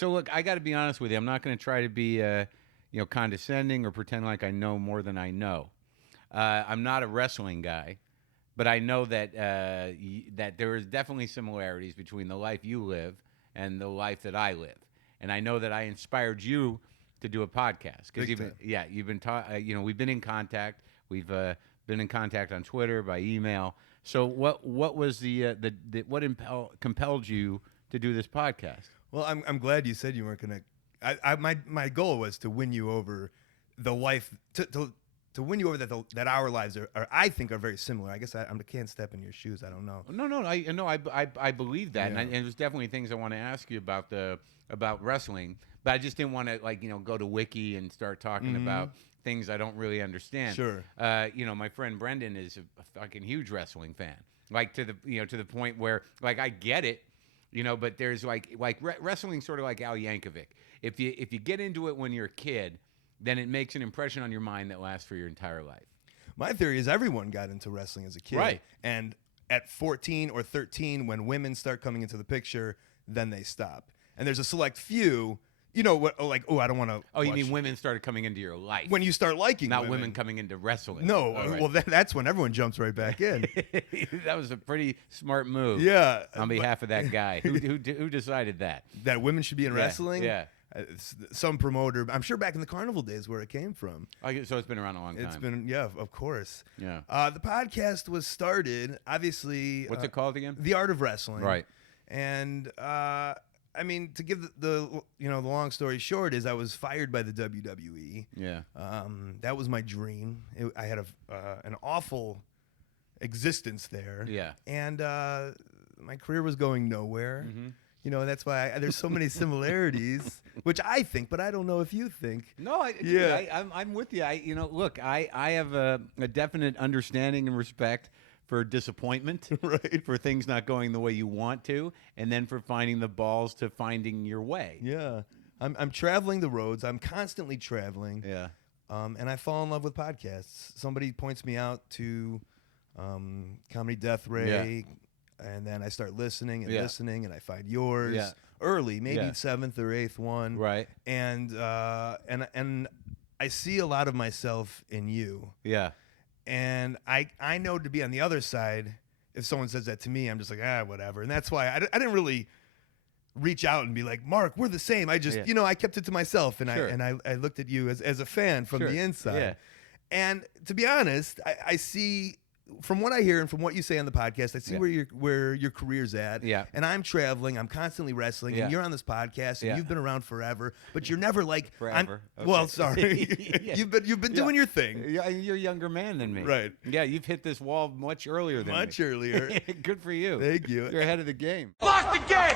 So look, I got to be honest with you. I'm not going to try to be, condescending or pretend like I know more than I know. I'm not a wrestling guy, but I know that that there is definitely similarities between the life you live and the life that I live. And I know that I inspired you to do a podcast because you've been we've been in contact. We've been in contact on Twitter, by email. So what was the what compelled you to do this podcast? Well, I'm glad you said you weren't going to. My goal was to win you over the life to win you over that our lives are I think are very similar. I guess I can't step in your shoes. I don't know. No. I believe that, and there's definitely things I want to ask you about wrestling, but I just didn't want to go to Wiki and start talking about things I don't really understand. Sure. My friend Brendan is a fucking huge wrestling fan, to the point where I get it, but there's wrestling sort of like Al Yankovic. If you get into it when you're a kid, then it makes an impression on your mind that lasts for your entire life. My theory is everyone got into wrestling as a kid. Right. And at 14 or 13, when women start coming into the picture, then they stop. And there's a select few, I don't want to. Oh, you mean women started coming into your life? When you start liking not women coming into wrestling. No, right. Well, that's when everyone jumps right back in. That was a pretty smart move. Yeah. On behalf of that guy. Who decided that? That women should be in wrestling? Yeah. Some promoter, I'm sure back in the carnival days where it came from. So it's been around a long time. It's been, of course. Yeah. The podcast was started, obviously. What's it called again? The Art of Wrestling. Right. And, to give the long story short is I was fired by the WWE. Yeah. That was my dream. I had an awful existence there. Yeah. And my career was going nowhere. Mm-hmm. That's why there's so many similarities, which I think, but I don't know if you think. No, I'm with you. Look, I have a definite understanding and respect for disappointment, right? For things not going the way you want to, and then for finding the balls to finding your way. Yeah, I'm traveling the roads. I'm constantly traveling. Yeah, and I fall in love with podcasts. Somebody points me out to Comedy Death Ray. Yeah. And then I start listening, and I find yours early, maybe 7th or 8th one. Right. And I see a lot of myself in you. Yeah. And I know to be on the other side, if someone says that to me, I'm just like, whatever. And that's why I didn't really reach out and be like, Mark, we're the same. I just, I kept it to myself, and I looked at you as a fan from the inside. Yeah. And to be honest, I see. From what I hear and from what you say on the podcast, I see where your career's at. Yeah. And I'm traveling. I'm constly wrestling. And you're on this podcast. And you've been around forever. But you're never like forever. Okay. Well, sorry. You've been doing your thing. Yeah, you're a younger man than me. Right. Yeah, you've hit this wall much earlier than me. Much earlier. Good for you. Thank you. You're ahead of the game. Lock the gate!